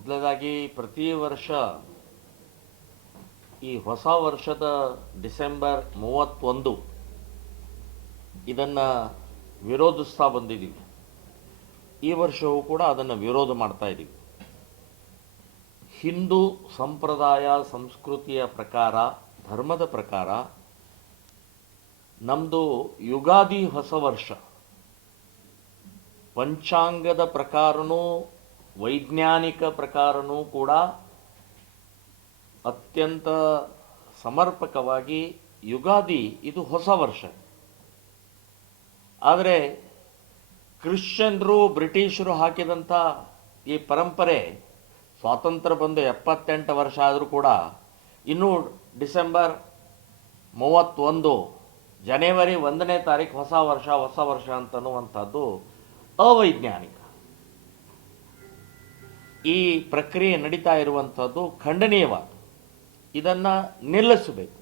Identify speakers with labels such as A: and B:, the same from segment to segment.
A: ಮೊದಲದಾಗಿ ಪ್ರತಿ ವರ್ಷ ಈ ಹೊಸ ವರ್ಷದ ಡಿಸೆಂಬರ್ ಮೂವತ್ತೊಂದು ಇದನ್ನು ವಿರೋಧಿಸ್ತಾ ಬಂದಿದ್ದೀವಿ ಈ ವರ್ಷವೂ ಕೂಡ ಅದನ್ನು ವಿರೋಧ ಮಾಡ್ತಾ ಇದ್ದೀವಿ ಹಿಂದೂ ಸಂಪ್ರದಾಯ ಸಂಸ್ಕೃತಿಯ ಪ್ರಕಾರ ಧರ್ಮದ ಪ್ರಕಾರ ನಮ್ಮದು ಯುಗಾದಿ ಹೊಸ ವರ್ಷ ಪಂಚಾಂಗದ ಪ್ರಕಾರನೂ ವೈಜ್ಞಾನಿಕ ಪ್ರಕಾರನೂ ಕೂಡ ಅತ್ಯಂತ ಸಮರ್ಪಕವಾಗಿ ಯುಗಾದಿ ಇದು ಹೊಸ ವರ್ಷ ಆದರೆ ಕ್ರಿಶ್ಚಿಯನ್ರು ಬ್ರಿಟಿಷರು ಹಾಕಿದಂಥ ಈ ಪರಂಪರೆ ಸ್ವಾತಂತ್ರ್ಯ ಬಂದು ಎಪ್ಪತ್ತೆಂಟು ವರ್ಷ ಆದರೂ ಕೂಡ ಇನ್ನೂ ಡಿಸೆಂಬರ್ ಮೂವತ್ತೊಂದು ಜನವರಿ ಒಂದನೇ ತಾರೀಕು ಹೊಸ ವರ್ಷ ಹೊಸ ವರ್ಷ ಅಂತನ್ನುವಂಥದ್ದು ಅವೈಜ್ಞಾನಿಕ ಈ ಪ್ರಕ್ರಿಯೆ ನಡೀತಾ ಇರುವಂಥದ್ದು ಖಂಡನೀಯವಾದ ಇದನ್ನು ನಿಲ್ಲಿಸಬೇಕು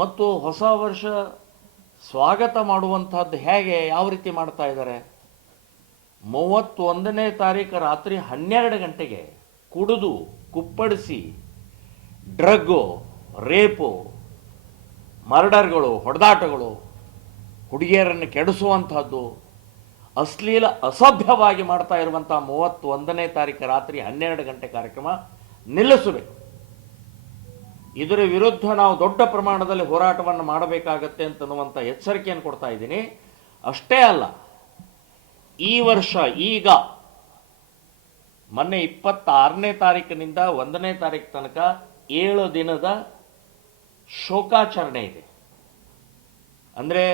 A: ಮತ್ತು ಹೊಸ ವರ್ಷ ಸ್ವಾಗತ ಮಾಡುವಂಥದ್ದು ಹೇಗೆ ಯಾವ ರೀತಿ ಮಾಡ್ತಾ ಇದ್ದಾರೆ ಮೂವತ್ತೊಂದನೇ ತಾರೀಕು ರಾತ್ರಿ ಹನ್ನೆರಡು ಗಂಟೆಗೆ ಕುಡಿದು ಕುಪ್ಪಡಿಸಿ ಡ್ರಗ್ಗು ರೇಪು ಮರ್ಡರ್ಗಳು ಹೊಡೆದಾಟಗಳು ಹುಡುಗಿಯರನ್ನು ಕೆಡಿಸುವಂಥದ್ದು ಅಶ್ಲೀಲ ಅಸಭ್ಯವಾಗಿ ಮಾಡ್ತಾ ಇರುವಂಥ ಒಂದನೇ ತಾರೀಕು ರಾತ್ರಿ ಹನ್ನೆರಡು ಗಂಟೆ ಕಾರ್ಯಕ್ರಮ ನಿಲ್ಲಿಸಬೇಕು ಇದರ ವಿರುದ್ಧ ನಾವು ದೊಡ್ಡ ಪ್ರಮಾಣದಲ್ಲಿ ಹೋರಾಟವನ್ನು ಮಾಡಬೇಕಾಗತ್ತೆ ಅಂತನ್ನುವಂಥ ಎಚ್ಚರಿಕೆಯನ್ನು ಕೊಡ್ತಾ ಇದ್ದೀನಿ ಅಷ್ಟೇ ಅಲ್ಲ ಈ ವರ್ಷ ಈಗ ಮೊನ್ನೆ ಇಪ್ಪತ್ತಾರನೇ ತಾರೀಕಿನಿಂದ ಒಂದನೇ ತಾರೀಕು ತನಕ ಏಳು ದಿನದ ಶೋಕಾಚರಣೆ ಇದೆ ಅಂದರೆ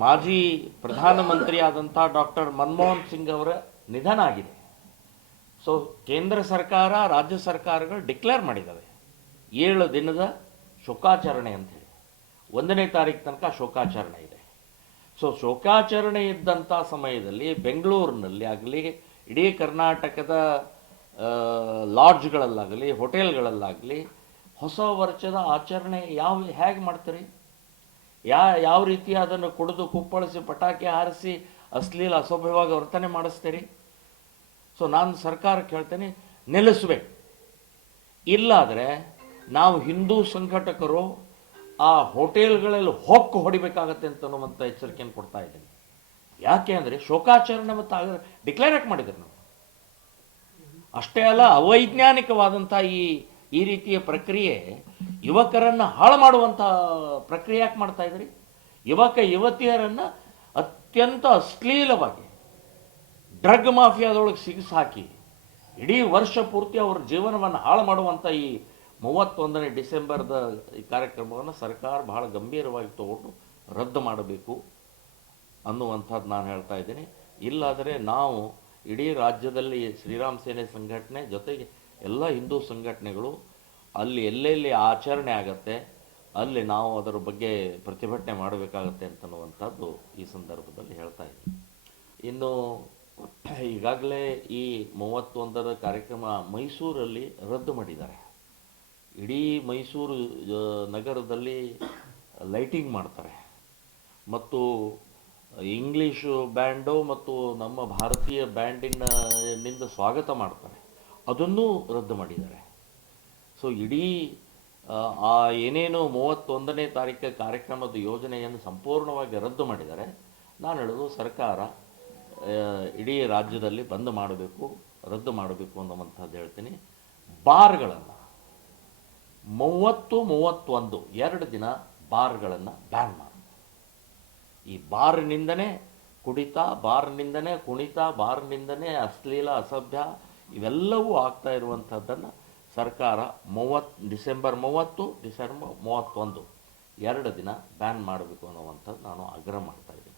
A: ಮಾಜಿ ಪ್ರಧಾನಮಂತ್ರಿಯಾದಂಥ ಡಾಕ್ಟರ್ ಮನಮೋಹನ್ ಸಿಂಗ್ ಅವರ ನಿಧನ ಆಗಿದೆ ಸೊ ಕೇಂದ್ರ ಸರ್ಕಾರ ರಾಜ್ಯ ಸರ್ಕಾರಗಳು ಡಿಕ್ಲೇರ್ ಮಾಡಿದ್ದಾವೆ ಏಳು ದಿನದ ಶೋಕಾಚರಣೆ ಅಂಥೇಳಿ ಒಂದನೇ ತಾರೀಕು ತನಕ ಶೋಕಾಚರಣೆ ಇದೆ ಸೊ ಶೋಕಾಚರಣೆ ಇದ್ದಂಥ ಸಮಯದಲ್ಲಿ ಬೆಂಗಳೂರಿನಲ್ಲಿ ಆಗಲಿ ಇಡೀ ಕರ್ನಾಟಕದ ಲಾಡ್ಜ್ಗಳಲ್ಲಾಗಲಿ ಹೋಟೆಲ್ಗಳಲ್ಲಾಗಲಿ ಹೊಸ ವರ್ಷದ ಆಚರಣೆ ಯಾವ ಹೇಗೆ ಮಾಡ್ತೀರಿ ಯಾ ಯಾವ ರೀತಿ ಅದನ್ನು ಕುಡಿದು ಕುಪ್ಪಳಿಸಿ ಪಟಾಕಿ ಹಾರಿಸಿ ಅಶ್ಲೀಲ ಅಸಭ್ಯವಾಗಿ ವರ್ತನೆ ಮಾಡಿಸ್ತೀರಿ ಸೊ ನಾನು ಸರ್ಕಾರಕ್ಕೆ ಹೇಳ್ತೇನೆ ನಿಲ್ಲಿಸ್ಬೇಕು ಇಲ್ಲಾದರೆ ನಾವು ಹಿಂದೂ ಸಂಘಟಕರು ಆ ಹೋಟೆಲ್ಗಳಲ್ಲಿ ಹೊಕ್ಕು ಹೊಡಿಬೇಕಾಗತ್ತೆ ಅಂತ ಅನ್ನುವಂಥ ಎಚ್ಚರಿಕೆಯನ್ನು ಕೊಡ್ತಾ ಇದ್ದೀನಿ ಯಾಕೆ ಅಂದರೆ ಶೋಕಾಚರಣೆ ಮತ್ತು ಡಿಕ್ಲೇರ್ ಯಾಕೆ ಮಾಡಿದ್ರು ನಾವು ಅಷ್ಟೇ ಅಲ್ಲ ಅವೈಜ್ಞಾನಿಕವಾದಂಥ ಈ ಈ ರೀತಿಯ ಪ್ರಕ್ರಿಯೆ ಯುವಕರನ್ನು ಹಾಳು ಮಾಡುವಂಥ ಪ್ರಕ್ರಿಯೆ ಯಾಕೆ ಮಾಡ್ತಾ ಇದ್ರಿ ಯುವಕ ಯುವತಿಯರನ್ನು ಅತ್ಯಂತ ಅಶ್ಲೀಲವಾಗಿ ಡ್ರಗ್ ಮಾಫಿಯಾದೊಳಗೆ ಸಿಗಿಸ್ ಹಾಕಿ ಇಡೀ ವರ್ಷ ಪೂರ್ತಿ ಅವ್ರ ಜೀವನವನ್ನು ಹಾಳು ಮಾಡುವಂಥ ಈ ಮೂವತ್ತೊಂದನೇ ಡಿಸೆಂಬರ್ದ ಈ ಕಾರ್ಯಕ್ರಮವನ್ನು ಸರ್ಕಾರ ಬಹಳ ಗಂಭೀರವಾಗಿ ತಗೊಂಡು ರದ್ದು ಮಾಡಬೇಕು ಅನ್ನುವಂಥದ್ದು ನಾನು ಹೇಳ್ತಾ ಇದ್ದೀನಿ ಇಲ್ಲಾದರೆ ನಾವು ಇಡೀ ರಾಜ್ಯದಲ್ಲಿ ಶ್ರೀರಾಮ್ ಸೇನೆ ಸಂಘಟನೆ ಜೊತೆಗೆ ಎಲ್ಲ ಹಿಂದೂ ಸಂಘಟನೆಗಳು ಅಲ್ಲಿ ಎಲ್ಲೆಲ್ಲಿ ಆಚರಣೆ ಆಗತ್ತೆ ಅಲ್ಲಿ ನಾವು ಅದರ ಬಗ್ಗೆ ಪ್ರತಿಭಟನೆ ಮಾಡಬೇಕಾಗತ್ತೆ ಅಂತನ್ನುವಂಥದ್ದು ಈ ಸಂದರ್ಭದಲ್ಲಿ ಹೇಳ್ತಾ ಇದ್ದೀನಿ ಇನ್ನು ಈಗಾಗಲೇ ಈ ಮೂವತ್ತೊಂದರ ಕಾರ್ಯಕ್ರಮ ಮೈಸೂರಲ್ಲಿ ರದ್ದು ಮಾಡಿದ್ದಾರೆ ಇಡೀ ಮೈಸೂರು ನಗರದಲ್ಲಿ ಲೈಟಿಂಗ್ ಮಾಡ್ತಾರೆ ಮತ್ತು ಇಂಗ್ಲೀಷು ಬ್ಯಾಂಡು ಮತ್ತು ನಮ್ಮ ಭಾರತೀಯ ಬ್ಯಾಂಡಿನಿಂದ ನಿಂದ ಸ್ವಾಗತ ಮಾಡ್ತಾರೆ ಅದನ್ನೂ ರದ್ದು ಮಾಡಿದ್ದಾರೆ ಸೊ ಇಡೀ ಆ ಏನೇನು ಮೂವತ್ತೊಂದನೇ ತಾರೀಕು ಕಾರ್ಯಕ್ರಮದ ಯೋಜನೆಯನ್ನು ಸಂಪೂರ್ಣವಾಗಿ ರದ್ದು ಮಾಡಿದ್ದಾರೆ ನಾನು ಹೇಳೋದು ಸರ್ಕಾರ ಇಡೀ ರಾಜ್ಯದಲ್ಲಿ ಬಂದ್ ಮಾಡಬೇಕು ರದ್ದು ಮಾಡಬೇಕು ಅನ್ನುವಂಥದ್ದು ಹೇಳ್ತೀನಿ ಬಾರ್ಗಳನ್ನು ಮೂವತ್ತು ಮೂವತ್ತೊಂದು ಎರಡು ದಿನ ಬಾರ್ಗಳನ್ನು ಬ್ಯಾನ್ ಮಾಡಿ ಈ ಬಾರ್ನಿಂದನೇ ಕುಡಿತ ಬಾರ್ನಿಂದನೇ ಕುಣಿತ ಬಾರ್ನಿಂದನೇ ಅಶ್ಲೀಲ ಅಸಭ್ಯ ಇವೆಲ್ಲವೂ ಆಗ್ತಾ ಇರುವಂಥದ್ದನ್ನು ಸರ್ಕಾರ ಮೂವತ್ತು ಡಿಸೆಂಬರ್ ಮೂವತ್ತು ಡಿಸೆಂಬರ್ ಮೂವತ್ತೊಂದು ಎರಡು ದಿನ ಬ್ಯಾನ್ ಮಾಡಬೇಕು ಅನ್ನುವಂಥದ್ದು ನಾನು ಆಗ್ರಹ ಮಾಡ್ತಾಯಿದ್ದೀನಿ